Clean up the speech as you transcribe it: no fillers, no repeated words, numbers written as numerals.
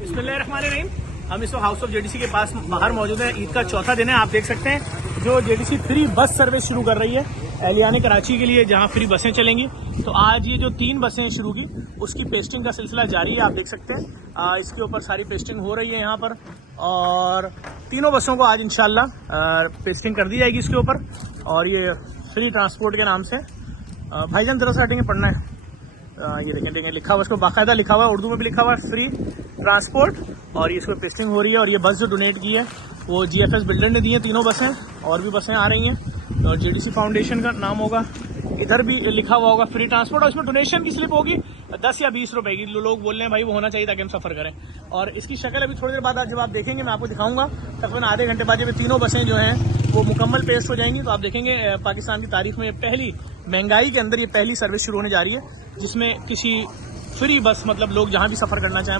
बिस्मिल्लाहिर्रहमानिर्रहीम। हम इस वक्त हाउस ऑफ जेडीसी के पास बाहर मौजूद है। ईद का चौथा दिन है। आप देख सकते हैं जो जेडीसी फ्री बस सर्विस शुरू कर रही है एहलियाने कराची के लिए, जहां फ्री बसें चलेंगी। तो आज ये जो 3 बसें शुरू की उसकी पेस्टिंग का सिलसिला जारी है। आप देख सकते हैं इसके ऊपर सारी पेस्टिंग हो रही है यहाँ पर, और तीनों बसों को आज इंशाल्लाह पेस्टिंग कर दी जाएगी इसके ऊपर। और ये फ्री ट्रांसपोर्ट के नाम से भाईजान जरा सा हटेंगे, पढ़ना है। ये देखें लिखा हुआ, इसको बाकायदा लिखा हुआ है, उर्दू में भी लिखा हुआ है फ्री ट्रांसपोर्ट। और ये इसको पेस्टिंग हो रही है। और ये बस जो डोनेट की है वो GFS बिल्डर ने दी है, तीनों बसें। और भी बसें आ रही हैं और जेडीसी फाउंडेशन का नाम होगा। इधर भी लिखा हुआ होगा फ्री ट्रांसपोर्ट, और इसमें डोनेशन की स्लिप होगी 10 या 20 रुपए की। लोग बोल रहे हैं भाई वो होना चाहिए ताकि हम सफर करें। और इसकी शक्ल अभी थोड़ी देर बाद जब आप देखेंगे मैं आपको दिखाऊंगा। तकरीबन आधे घंटे बाद जब तीनों बसें जो हैं वो मुकम्मल पेस्ट हो जाएंगी तो आप देखेंगे पाकिस्तान की तारीख में पहली, महंगाई के अंदर ये पहली सर्विस शुरू होने जा रही है जिसमें किसी फ्री बस, मतलब लोग जहां भी सफर करना चाहें